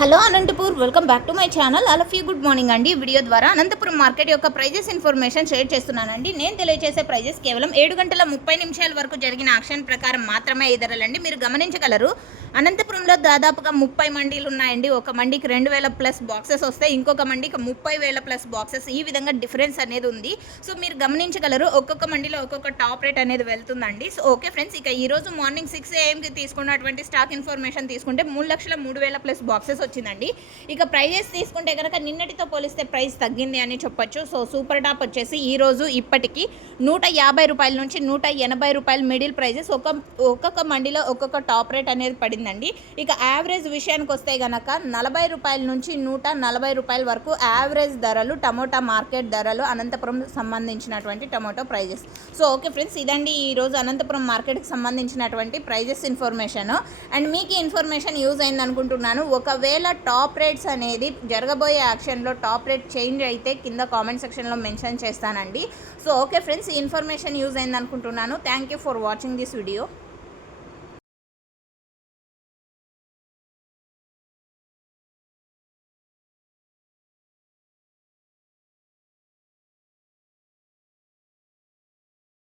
Hello Anantapur, welcome back to my channel. All of you good morning అండి. Video ద్వారా Anantapuram market యొక్క prices information share చేస్తున్నానండి. నేను తెలియజేసే ప్రైజెస్ కేవలం 7 గంటల 30 నిమిషాల వరకు జరిగిన యాక్షన్ ప్రకారం మాత్రమే ఈ ధరలండి. మీరు గమనించగలరు, అనంతపురంలో దాదాపుగా 30 మండీలు ఉన్నాయండి. ఒక మండీకి 2000 ప్లస్ బాక్సెస్ వస్తాయి, ఇంకొక మండీకి 30,000 ప్లస్ బాక్సెస్. ఈ విధంగా డిఫరెన్స్ అనేది ఉంది. సో మీరు గమనించగలరు, ఒక్కొక్క మండీలో ఒక్కొక్క టాప్ రేట్ అనేది వెళ్తుందండి. సో ఓకే ఫ్రెండ్స్, ఇక ఈరోజు మార్నింగ్ 6 AM తీసుకున్నటువంటి స్టాక్ ఇన్ఫర్మేషన్ తీసుకుంటే 3,03,000 ప్లస్ బాక్సెస్ వచ్చిందండి. ఇక ప్రైజెస్ తీసుకుంటే కనుక నిన్నటితో పోలిస్తే ప్రైస్ తగ్గింది అని చెప్పొచ్చు. సో సూపర్ టాప్ వచ్చేసి ఈరోజు ఇప్పటికీ 150 రూపాయల నుంచి 180 రూపాయలు మిడిల్ ప్రైజెస్ ఒక్కొక్క మండీలో ఒక్కొక్క టాప్ రేట్ అనేది పడిందండి. ఇక యావరేజ్ విషయానికి వస్తే కనుక 40 రూపాయల నుంచి 140 రూపాయల వరకు యావరేజ్ ధరలు, టమోటా మార్కెట్ ధరలు, అనంతపురం సంబంధించినటువంటి tomato prices. So okay friends, ఇదండి ఈరోజు అనంతపురం మార్కెట్కి సంబంధించినటువంటి ప్రైజెస్ ఇన్ఫర్మేషన్. అండ్ మీకు ఈ ఇన్ఫర్మేషన్ యూజ్ అయింది అనుకుంటున్నాను. ఒకవేళ టాప్ రేట్స్ అనేది జరగబోయే యాక్షన్లో టాప్ రేట్ చేంజ్ అయితే కింద కామెంట్ సెక్షన్లో మెన్షన్ చేస్తానండి. సో ఓకే ఫ్రెండ్స్, ఈ ఇన్ఫర్మేషన్ యూజ్ అయింది అనుకుంటున్నాను. Thank you for watching this video.